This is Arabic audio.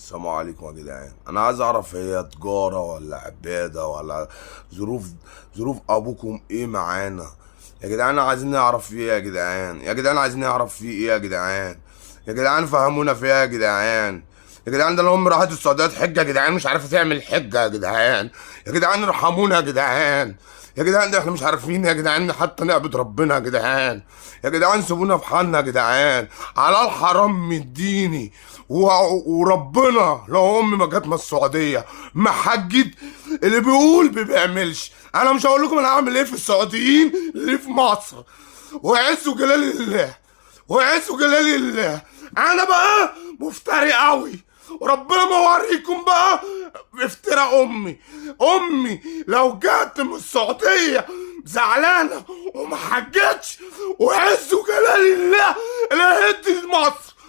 السلام عليكم يا جدعان. انا عايز اعرف هي تجارة ولا عبادة ولا ظروف ابوكم ايه معانا يا جدعان؟ عايزين نعرف في ايه يا جدعان؟ يا جدعان عايزين نعرف في ايه يا جدعان؟ يا جدعان فهمونا في ايه يا جدعان؟ يا جدعان ده الام راحت السعودية حجة يا جدعان، مش عارفة تعمل حجة يا جدعان. يا جدعان ارحمونا يا جدعان. يا جدعان ده احنا مش عارفين يا جدعان حتى نعبد ربنا يا جدعان. يا جدعان سيبونا في حالنا يا جدعان. على الحرام من ديني وربنا لو امي ما جت من السعوديه ما حجت. اللي بيقول ما بيعملش. انا مش هقول لكم انا هعمل ايه في السعوديين اللي في مصر. وعز جلال الله، وعز جلال الله. انا بقى مفتري قوي، وربنا ما اوريكم بقى افتراء امي لو جت من السعوديه زعلانه وما حجتش، وعز جلال الله اللي هدي مصر